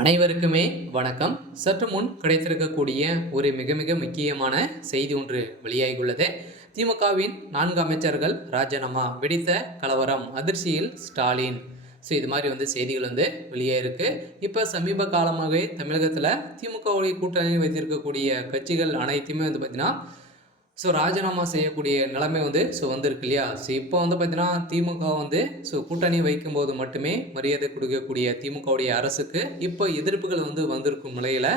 அனைவருக்குமே வணக்கம். சற்று முன் கிடைத்திருக்கக்கூடிய ஒரு மிக மிக முக்கியமான செய்தி ஒன்று வெளியாகியுள்ளது. திமுகவின் 4 அமைச்சர்கள் ராஜினாமா, வெடித்த கலவரம், அதிர்ச்சியில் ஸ்டாலின். இது மாதிரி செய்திகள் வெளியாயிருக்கு. இப்போ சமீப காலமாகவே தமிழகத்தில் திமுகவுடைய கூட்டணியில் வைத்திருக்கக்கூடிய கட்சிகள் அனைத்துமே பார்த்தீங்கன்னா ராஜினாமா செய்யக்கூடிய நிலைமை வந்திருக்கு இல்லையா? இப்போ பார்த்தீங்கன்னா திமுக கூட்டணி வைக்கும்போது மட்டுமே மரியாதை கொடுக்கக்கூடிய திமுகவுடைய அரசுக்கு இப்போ எதிர்ப்புகள் வந்திருக்கும் நிலையில்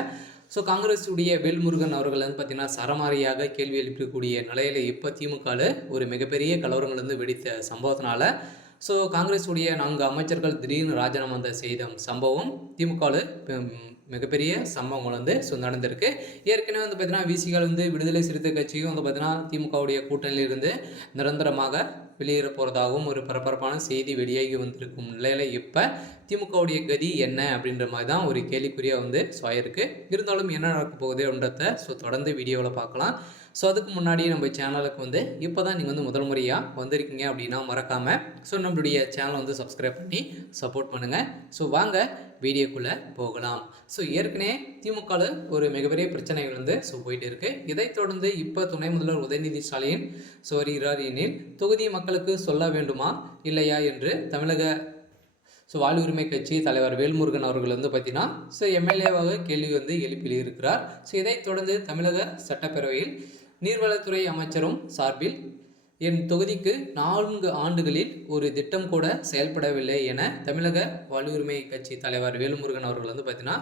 காங்கிரஸ் உடைய வேல்முருகன் அவர்கள் பார்த்தீங்கன்னா சரமாரியாக கேள்வி எழுப்பக்கூடிய நிலையில் இப்போ திமுகவில் ஒரு மிகப்பெரிய கலவரங்கள் வெடித்த சம்பவத்தினால காங்கிரஸ் உடைய 4 அமைச்சர்கள் திடீர்னு ராஜினாமா செய்த சம்பவம் திமுகவில் மிகப்பெரிய சம்பவங்கள் நடந்திருக்கு. ஏற்கனவே பார்த்தீங்கன்னா விசிகள் விடுதலை சிறுத்தை கட்சியும் பார்த்தீங்கன்னா திமுகவுடைய கூட்டணியிலிருந்து நிரந்தரமாக வெளியேற போகிறதாகவும் ஒரு பரபரப்பான செய்தி வெளியாகி வந்திருக்கும் நிலையில் இப்போ திமுகவுடைய கதி என்ன அப்படின்ற மாதிரி தான் ஒரு கேள்விக்குறியாக ஆயிருக்கு. இருந்தாலும் என்ன நடக்க போகுது அப்படின்றத தொடர்ந்து வீடியோவில் பார்க்கலாம். அதுக்கு முன்னாடி நம்ம சேனலுக்கு இப்போ தான் நீங்கள் முதல் முறையாக வந்திருக்கீங்க அப்படின்னா மறக்காமல் நம்மளுடைய சேனலை சப்ஸ்கிரைப் பண்ணி சப்போர்ட் பண்ணுங்கள். வாங்க வீடியோக்குள்ளே போகலாம். ஏற்கனவே திமுகவில் ஒரு மிகப்பெரிய பிரச்சனைகள் போயிட்டு இருக்கு. இதைத் தொடர்ந்து இப்போ துணை முதல்வர் உதயநிதி ஸ்டாலின் வருகிறார் எனில் தொகுதி மக்களுக்கு சொல்ல வேண்டுமா இல்லையா என்று தமிழக வாழ்வுரிமை கட்சி தலைவர் வேல்முருகன் அவர்கள் பார்த்தீங்கன்னா எம்எல்ஏவாக கேள்வி எழுப்பியிருக்கிறார். இதைத் தொடர்ந்து தமிழக சட்டப்பேரவையில் நீர்வளத்துறை அமைச்சரும் சார்பில் என் தொகுதிக்கு 4 ஆண்டுகளில் ஒரு திட்டம் கூட செயல்படவில்லை என தமிழக வாழ்வுரிமை கட்சி தலைவர் வேல்முருகன் அவர்கள் பார்த்தீங்கன்னா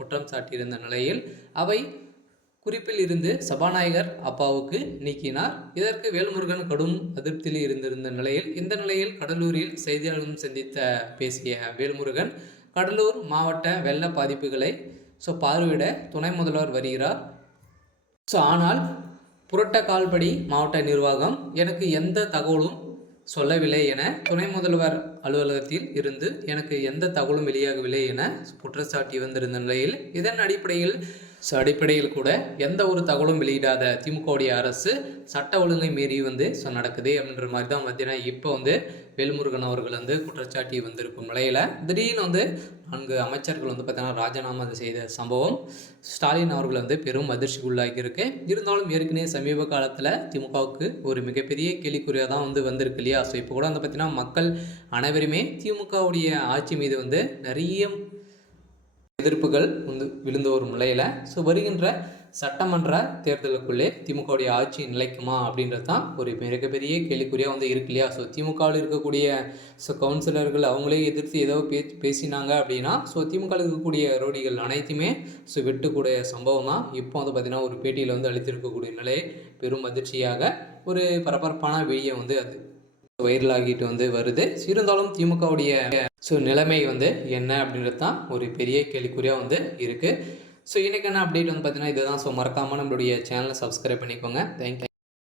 குற்றம் சாட்டியிருந்த நிலையில் அவை குறிப்பில் இருந்து சபாநாயகர் அப்பாவுக்கு நீக்கினார். இதற்கு வேல்முருகன் கடும் அதிருப்தியில் இருந்திருந்த நிலையில் இந்த நிலையில் கடலூரில் செய்தியாளர்களும் சந்தித்த பேசிய வேல்முருகன் கடலூர் மாவட்ட வெள்ள பாதிப்புகளை பார்வையிட துணை முதல்வர் வருகிறார். ஆனால் புரட்டக்கால்படி மாவட்ட நிர்வாகம் எனக்கு எந்த தகவலும் சொல்லவில்லை என துணை முதல்வர் அலுவலகத்தில் இருந்து எனக்கு எந்த தகவலும் வெளியாகவில்லை என குற்றச்சாட்டி வந்திருந்த நிலையில் இதன் அடிப்படையில் கூட எந்த ஒரு தகவலும் வெளியிடாத திமுகவுடைய அரசு சட்ட ஒழுங்கை மீறி நடக்குது அப்படின்ற மாதிரி தான் பார்த்தீங்கன்னா இப்போ வேல்முருகன் அவர்கள் குற்றச்சாட்டி வந்திருக்கும் நிலையில் திடீர்னு 4 அமைச்சர்கள் பார்த்தீங்கன்னா ராஜினாமா செய்த சம்பவம் ஸ்டாலின் அவர்கள் பெரும் அதிர்ச்சிக்குள்ளாகி இருக்கு. இருந்தாலும் ஏற்கனவே சமீப காலத்தில் திமுகவுக்கு ஒரு மிகப்பெரிய கேள்விக்குறியாக தான் வந்திருக்கு இல்லையா? இப்போ கூட பார்த்தீங்கன்னா மக்கள் அனைவருமே திமுகவுடைய ஆட்சி மீது நிறைய எதிர்ப்புகள் விழுந்து வரும் நிலையில் வருகின்ற சட்டமன்ற தேர்தலுக்குள்ளே திமுகவுடைய ஆட்சி நிலைக்குமா அப்படின்றது தான் ஒரு மிகப்பெரிய கேள்விக்குறியாக இருக்கு இல்லையா? திமுகவில் இருக்கக்கூடிய கவுன்சிலர்கள் அவங்களே எதிர்த்து ஏதோ பேசினாங்க அப்படின்னா திமுகவில் இருக்கக்கூடிய ரோடிகள் அனைத்துமே வெட்டுக்கூடிய சம்பவம் தான் இப்போ பார்த்திங்கன்னா ஒரு பேட்டியில் அளித்திருக்கக்கூடிய நிலை பெரும் அதிர்ச்சியாக ஒரு பரபரப்பான வீடியோ அது வைரலாகிட்டு வருது. இருந்தாலும் திமுகவுடைய நிலைமை என்ன அப்படின்றது தான் ஒரு பெரிய கேள்விக்குறியாக இருக்குது. இன்றைக்கான அப்டேட் பார்த்தீங்கன்னா இதுதான். மறக்காமல் நம்மளுடைய சேனலை சப்ஸ்கிரைப் பண்ணிக்கோங்க. தேங்க்யூ.